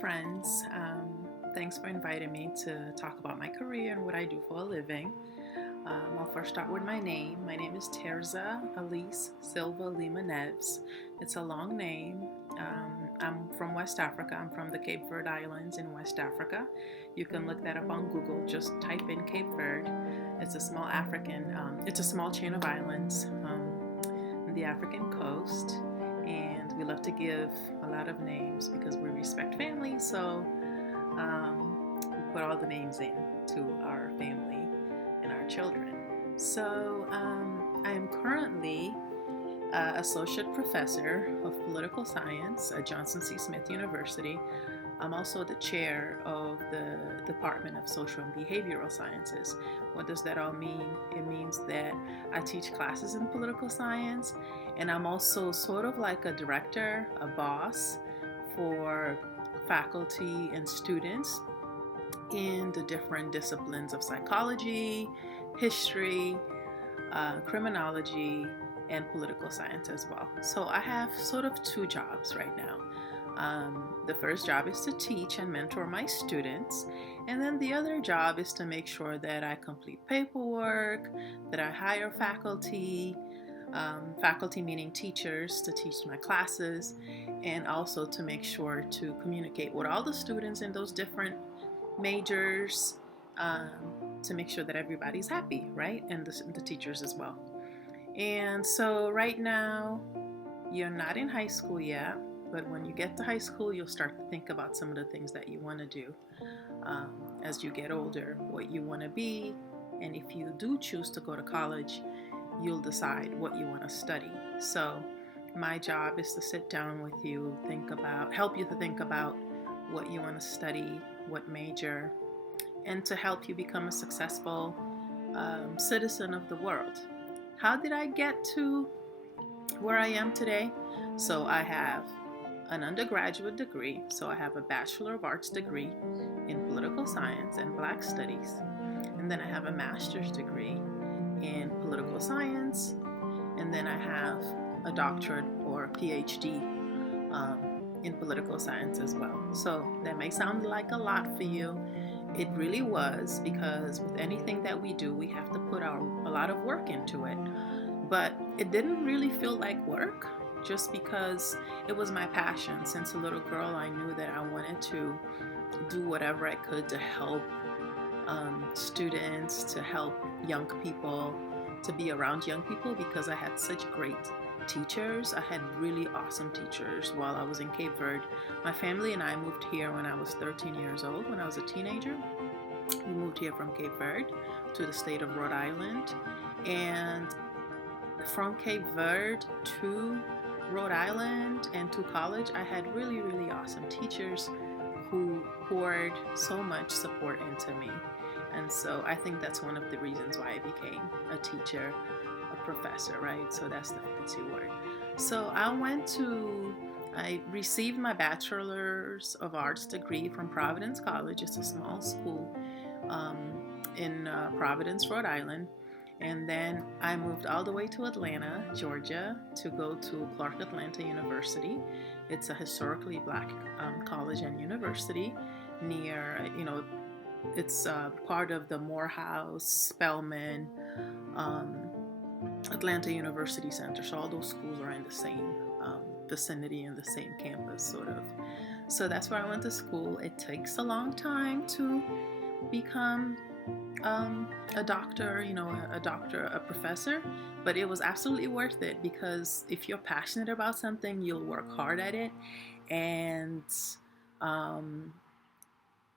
friends. Thanks for inviting me to talk about my career and what I do for a living. I'll first start with my name. My name is Terza Elise Silva Lima-Neves. It's a long name. I'm from West Africa. I'm from the Cape Verde Islands in West Africa. You can look that up on Google. Just type in Cape Verde. It's a small it's a small chain of islands on the African coast. And we love to give a lot of names because we respect family. So we put all the names in to our family and our children. So I am currently associate professor of political science at Johnson C. Smith University. I'm also the chair of the Department of Social and Behavioral Sciences. What does that all mean? It means that I teach classes in political science, and I'm also sort of like a director, a boss for faculty and students in the different disciplines of psychology, history, criminology, and political science as well. So I have sort of two jobs right now. The first job is to teach and mentor my students, and then the other job is to make sure that I complete paperwork, that I hire faculty, faculty meaning teachers to teach my classes, and also to make sure to communicate with all the students in those different majors to make sure that everybody's happy, right? And the teachers as well. And so right now, you're not in high school yet, but when you get to high school, you'll start to think about some of the things that you want to do as you get older, what you want to be. And if you do choose to go to college, you'll decide what you want to study. So my job is to sit down with you, help you to think about what you want to study, what major, and to help you become a successful citizen of the world. How did I get to where I am today? So I have an undergraduate degree. So I have a Bachelor of Arts degree in political science and Black studies. And then I have a master's degree in political science. And then I have a doctorate or PhD in political science as well. So that may sound like a lot for you. It really was, because with anything that we do, we have to put a lot of work into it. But it didn't really feel like work, just because it was my passion. Since a little girl, I knew that I wanted to do whatever I could to help students, to help young people, to be around young people, because I had such great teachers. I had really awesome teachers while I was in Cape Verde. My family and I moved here when I was 13 years old, when I was a teenager. We moved here from Cape Verde to the state of Rhode Island. And from Cape Verde to Rhode Island and to college, I had really, really awesome teachers who poured so much support into me. And so I think that's one of the reasons why I became a teacher, a professor, right? So that's the fancy word. So I received my Bachelor's of Arts degree from Providence College. It's a small school in Providence, Rhode Island. And then I moved all the way to Atlanta, Georgia, to go to Clark Atlanta University. It's a historically Black college and university near, it's part of the Morehouse, Spelman, Atlanta University Center. So all those schools are in the same vicinity and the same campus, sort of. So that's where I went to school. It takes a long time to become a doctor, a professor, but it was absolutely worth it, because if you're passionate about something, you'll work hard at it, and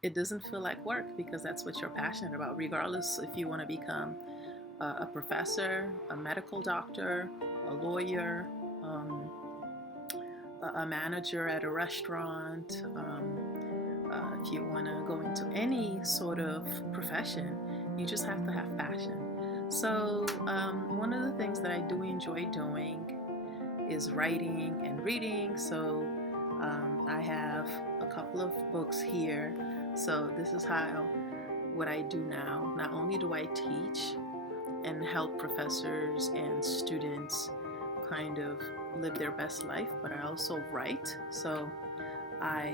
it doesn't feel like work, because that's what you're passionate about, regardless if you want to become a professor, a medical doctor, a lawyer, a manager at a restaurant, if you want to go into any sort of profession, you just have to have passion. So one of the things that I do enjoy doing is writing and reading. So I have a couple of books here. So this is what I do now. Not only do I teach and help professors and students kind of live their best life, but I also write. So I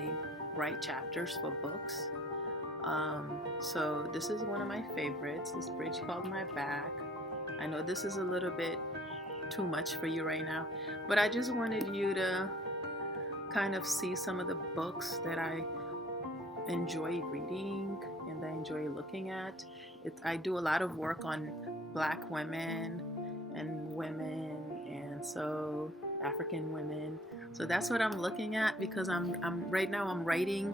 write chapters for books. So this is one of my favorites, this bridge called My Back. I know this is a little bit too much for you right now, but I just wanted you to kind of see some of the books that I enjoy reading and I enjoy looking at. I do a lot of work on Black women and women, and so African women. So that's what I'm looking at, because I'm right now I'm writing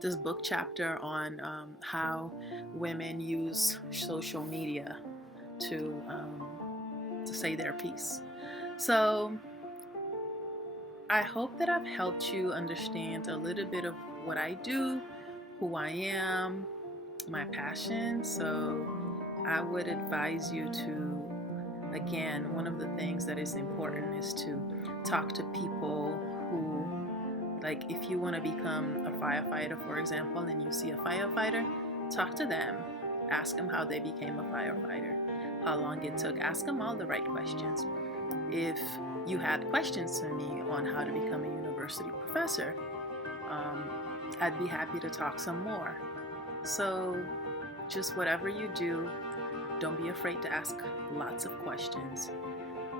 this book chapter on how women use social media to say their piece. So I hope that I've helped you understand a little bit of what I do, who I am, my passion. So I would advise you to, again, one of the things that is important is to talk to people who, like, if you want to become a firefighter, for example, and you see a firefighter, talk to them. Ask them how they became a firefighter, how long it took. Ask them all the right questions. If you had questions for me on how to become a university professor, I'd be happy to talk some more. So just whatever you do, don't be afraid to ask lots of questions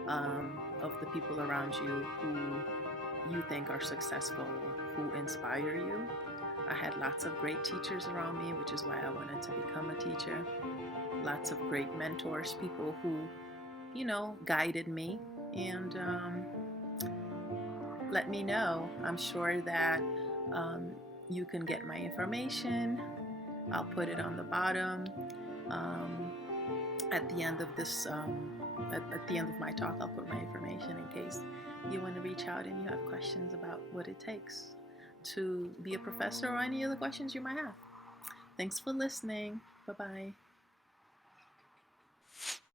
of the people around you who you think are successful, who inspire you. I had lots of great teachers around me, which is why I wanted to become a teacher. Lots of great mentors, people who, guided me and let me know. I'm sure that you can get my information. I'll put it on the bottom. At the end of this, at the end of my talk, I'll put my information in case you want to reach out and you have questions about what it takes to be a professor or any other questions you might have. Thanks for listening. Bye-bye.